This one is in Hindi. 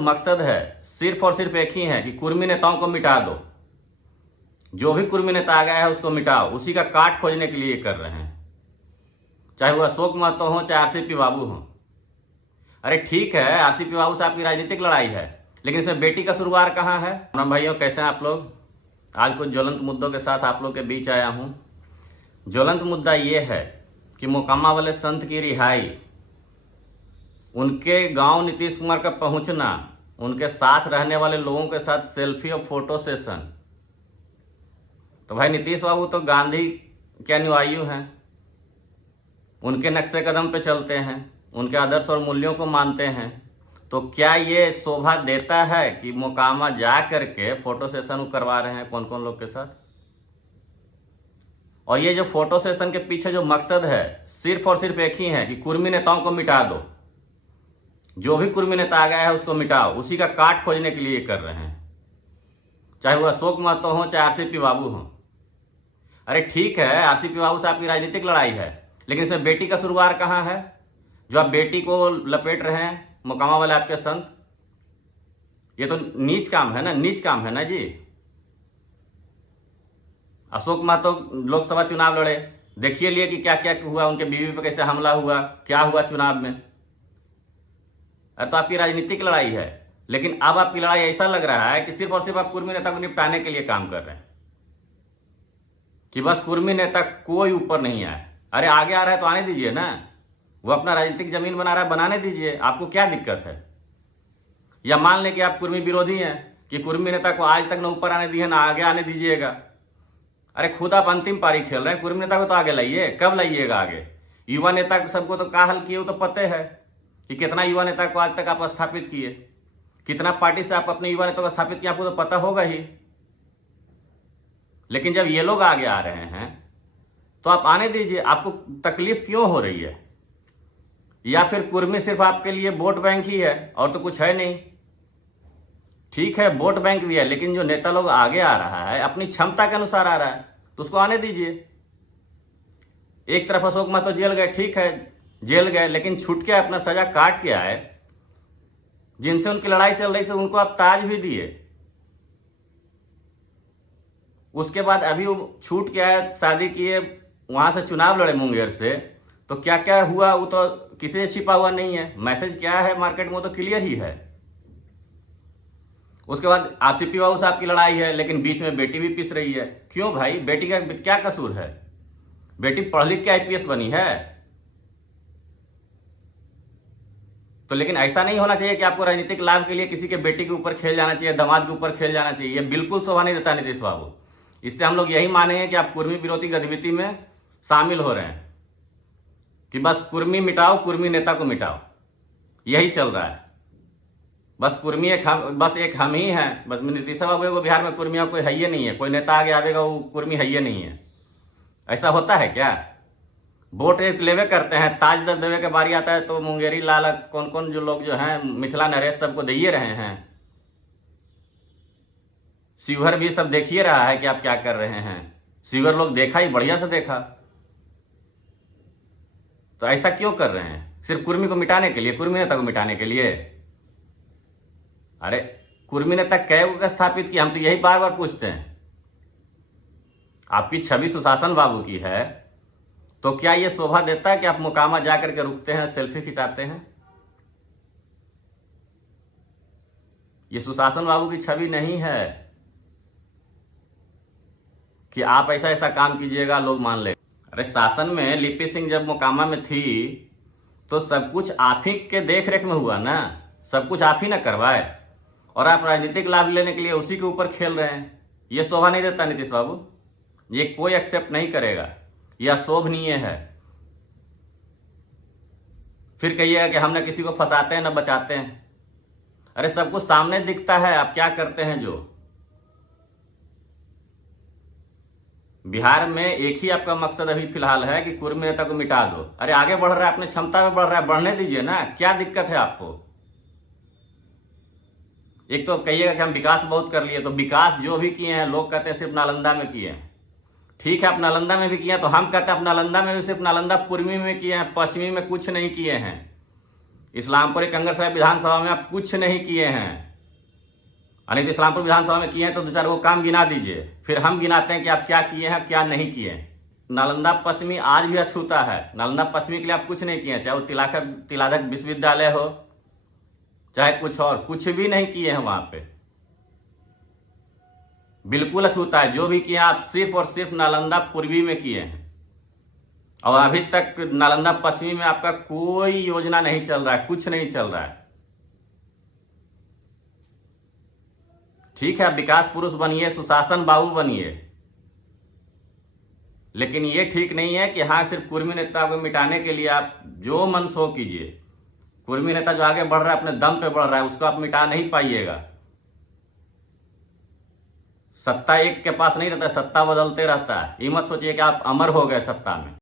मकसद है सिर्फ और सिर्फ एक ही है कि कुर्मी नेताओं को मिटा दो। जो भी कुर्मी नेता आ गया है उसको मिटाओ, उसी का काट खोजने के लिए कर रहे हैं। चाहे वो अशोक महतो हो चाहे आरसीपी बाबू हो। अरे ठीक है, आरसीपी बाबू साहब की राजनीतिक लड़ाई है, लेकिन इसमें बेटी का सुरवार कहाँ है? राम भाइयों, कैसे हैं आप लोग? आज कुछ ज्वलंत मुद्दों के साथ आप लोग के बीच आया हूँ। ज्वलंत मुद्दा ये है कि मोकामा वाले संत की रिहाई, उनके गांव नीतीश कुमार का पहुंचना, उनके साथ रहने वाले लोगों के साथ सेल्फी और फोटो सेशन। तो भाई नीतीश बाबू तो गांधी के अनुयायी हैं, उनके नक्शे कदम पे चलते हैं, उनके आदर्श और मूल्यों को मानते हैं। तो क्या ये शोभा देता है कि मोकामा जा करके फोटो सेशन करवा रहे हैं कौन कौन लोग के साथ? और ये जो फोटो सेशन के पीछे जो मकसद है सिर्फ और सिर्फ एक ही है कि कुर्मी नेताओं को मिटा दो। जो भी कुर्मी नेता आ गया है उसको मिटाओ, उसी का काट खोजने के लिए कर रहे हैं। चाहे वो अशोक महतो हो चाहे आरसीपी बाबू हो। अरे ठीक है, आरसीपी बाबू साहब की राजनीतिक लड़ाई है, लेकिन इसमें बेटी का सुरवार कहाँ है? जो आप बेटी को लपेट रहे हैं मोकामा वाले आपके संत, ये तो नीच काम है ना, नीच काम है ना जी। अशोक महतो लोकसभा चुनाव लड़े, देखिए लिए कि क्या क्या हुआ, उनके बीवी पे कैसे हमला हुआ, क्या हुआ चुनाव में। अरे तो आपकी राजनीतिक लड़ाई है, लेकिन अब आपकी लड़ाई ऐसा लग रहा है कि सिर्फ और सिर्फ आप कुर्मी नेता को निपटाने के लिए काम कर रहे हैं कि बस कुर्मी नेता कोई ऊपर नहीं आए। अरे आगे आ रहा है तो आने दीजिए ना, वो अपना राजनीतिक जमीन बना रहा है, बनाने दीजिए, आपको क्या दिक्कत है? या मान लें कि आप कुर्मी विरोधी हैं कि कुर्मी नेता को आज तक ना ऊपर आने दिए ना आगे आने दीजिएगा। अरे खुद आप अंतिम पारी खेल रहे हैं, कुर्मी नेता को तो आगे लाइए, कब लाइएगा आगे? युवा नेता सबको तो का हल किए वो तो पते है कि कितना युवा नेता को आज तक आप स्थापित किए, कितना पार्टी से आप अपने युवा नेता को स्थापित किया, आपको तो पता होगा ही। लेकिन जब ये लोग आगे आ रहे हैं तो आप आने दीजिए, आपको तकलीफ क्यों हो रही है? या फिर कुर्मी सिर्फ आपके लिए वोट बैंक ही है और तो कुछ है नहीं? ठीक है, वोट बैंक भी है, लेकिन जो नेता लोग आगे आ रहा है अपनी क्षमता के अनुसार आ रहा है तो उसको आने दीजिए। एक तरफ अशोक महतो जेल गए, ठीक है जेल गए, लेकिन छूट के अपना सजा काट के आए। जिनसे उनकी लड़ाई चल रही थी उनको आप ताज भी दिए, उसके बाद अभी वो छूट के आए, शादी किए, वहां से चुनाव लड़े मुंगेर से, तो क्या क्या हुआ वो तो किसी से छिपा हुआ नहीं है। मैसेज क्या है मार्केट में वो तो क्लियर ही है। उसके बाद आरसीपी बाबू साहब की लड़ाई है, लेकिन बीच में बेटी भी पिस रही है। क्यों भाई, बेटी का क्या कसूर है? बेटी पढ़ लिख के आईपीएस बनी है तो, लेकिन ऐसा नहीं होना चाहिए कि आपको राजनीतिक लाभ के लिए किसी के बेटी के ऊपर खेल जाना चाहिए, दामाद के ऊपर खेल जाना चाहिए। ये बिल्कुल शोभा नहीं देता नीतीश बाबू। इससे हम लोग यही मानेंगे कि आप कुर्मी विरोधी गतिविधि में शामिल हो रहे हैं कि बस कुर्मी मिटाओ, कुर्मी नेता को मिटाओ, यही चल रहा है। बस कुर्मी बस एक हम ही हैं। बस नीतीश बाबू को बिहार में कुर्मिया कोई है ही नहीं है, कोई नेता आगे आवेगा वो कुर्मी है ही नहीं है। ऐसा होता है क्या? वोट एक लेवे करते हैं, ताज दर देवे के बारी आता है तो मुंगेरी लाल कौन कौन जो लोग जो हैं, मिथिला नरेश सबको दिए रहे हैं। शिवहर भी सब देखिए रहा है कि आप क्या कर रहे हैं। शिवहर लोग देखा ही, बढ़िया से देखा। तो ऐसा क्यों कर रहे हैं? सिर्फ कुर्मी को मिटाने के लिए, कुर्मी नेता को मिटाने के लिए? अरे कुर्मी नेता कै को स्थापित किया, हम तो यही बार बार पूछते हैं। आपकी छवि सुशासन बाबू की है, तो क्या यह शोभा देता है कि आप मोकामा जाकर के रुकते हैं, सेल्फी खिंचाते हैं? ये सुशासन बाबू की छवि नहीं है कि आप ऐसा ऐसा काम कीजिएगा लोग मान ले। अरे शासन में लिपि सिंह जब मोकामा में थी तो सब कुछ आप ही के देख रेख में हुआ ना, सब कुछ आप ही ना करवाए, और आप राजनीतिक लाभ लेने के लिए उसी के ऊपर खेल रहे हैं। ये शोभा नहीं देता नीतीश बाबू, ये कोई एक्सेप्ट नहीं करेगा, यह शोभनीय है। फिर कहिएगा कि हम ना किसी को फंसाते हैं ना बचाते हैं। अरे सब कुछ सामने दिखता है आप क्या करते हैं। जो बिहार में एक ही आपका मकसद अभी फिलहाल है कि कुर्मी नेता को मिटा दो। अरे आगे बढ़ रहा है, अपने क्षमता में बढ़ रहा है, बढ़ने दीजिए ना, क्या दिक्कत है आपको? एक तो कहिएगा कि हम विकास बहुत कर लिए, तो विकास जो भी किए हैं लोग कहते हैं सिर्फ नालंदा में किए हैं। ठीक है, आप नालंदा में भी किए हैं, तो हम कहते हैं आप नालंदा में भी सिर्फ नालंदा पूर्वी में किए हैं, पश्चिमी में कुछ नहीं किए हैं। इस्लामपुर कंगर विधानसभा में आप कुछ नहीं किए हैं, यानी तो इस्लामपुर विधानसभा में किए हैं तो 2-4 वो काम गिना दीजिए, फिर हम गिनाते हैं कि आप क्या किए हैं क्या नहीं किए हैं। नालंदा पश्चिमी आज भी अछूता है। नालंदा पश्चिमी के लिए आप कुछ नहीं किए, चाहे वो तिलाधक विश्वविद्यालय हो चाहे कुछ और, कुछ भी नहीं किए हैं वहां पे, बिल्कुल अछूता है। जो भी किए आप सिर्फ और सिर्फ नालंदा पूर्वी में किए हैं, और अभी तक नालंदा पश्चिमी में आपका कोई योजना नहीं चल रहा है, कुछ नहीं चल रहा है। ठीक है, विकास पुरुष बनिए, सुशासन बाबू बनिए, लेकिन ये ठीक नहीं है कि हाँ सिर्फ कुर्मी नेता को मिटाने के लिए आप जो मन सो कीजिए। कुर्मी नेता जो आगे बढ़ रहा है अपने दम पे बढ़ रहा है, उसको आप मिटा नहीं पाइएगा। सत्ता एक के पास नहीं रहता, सत्ता बदलते रहता है। ये मत सोचिए कि आप अमर हो गए सत्ता में।